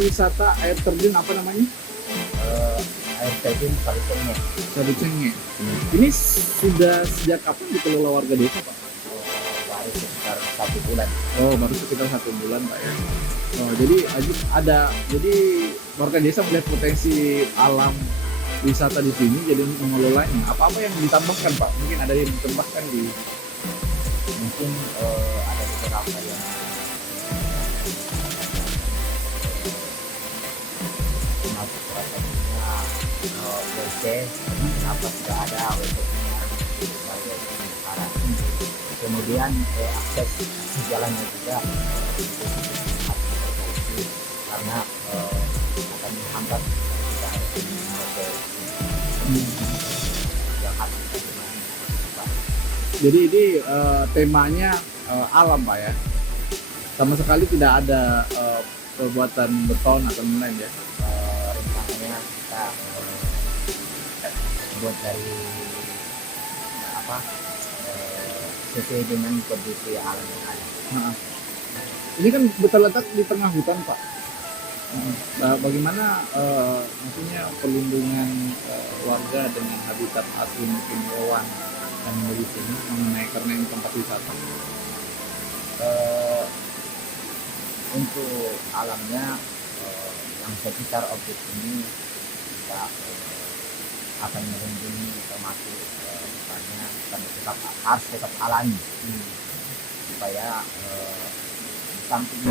wisata air terjun apa namanya? Eh, Air terjun Kalisengnya. Saducengnya. Ini sudah sejak kapan dikelola warga desa, Pak? Baru sekitar 1 bulan. Oh, baru sekitar 1 bulan, Pak ya. Oh, jadi warga desa melihat potensi alam wisata di sini, jadi untuk mengelolanya. Apa-apa yang ditambahkan, Pak? Mungkin ada yang ditambahkan di. Mungkin ada beberapa yang masuk rasanya WC, kenapa tidak ada WC-nya sebagai sekarang. Kemudian akses jalannya juga harus karena akan menghambat jika ada mau ke yang harus kita gunakan. Jadi ini temanya alam, Pak ya. Sama sekali tidak ada perbuatan beton atau lain-lain ya. Rencananya kita buat dari apa sesuai dengan kondisi alam yang ada. Nah, ini kan terletak di tengah hutan, Pak. Bagaimana maksudnya perlindungan warga dengan habitat asli mungkin hewan dan di sini mengenai karena ini tempat wisata. Untuk alamnya yang sekitar objek ini kita akan melindungi termasuk misalnya harus tetap alami supaya di samping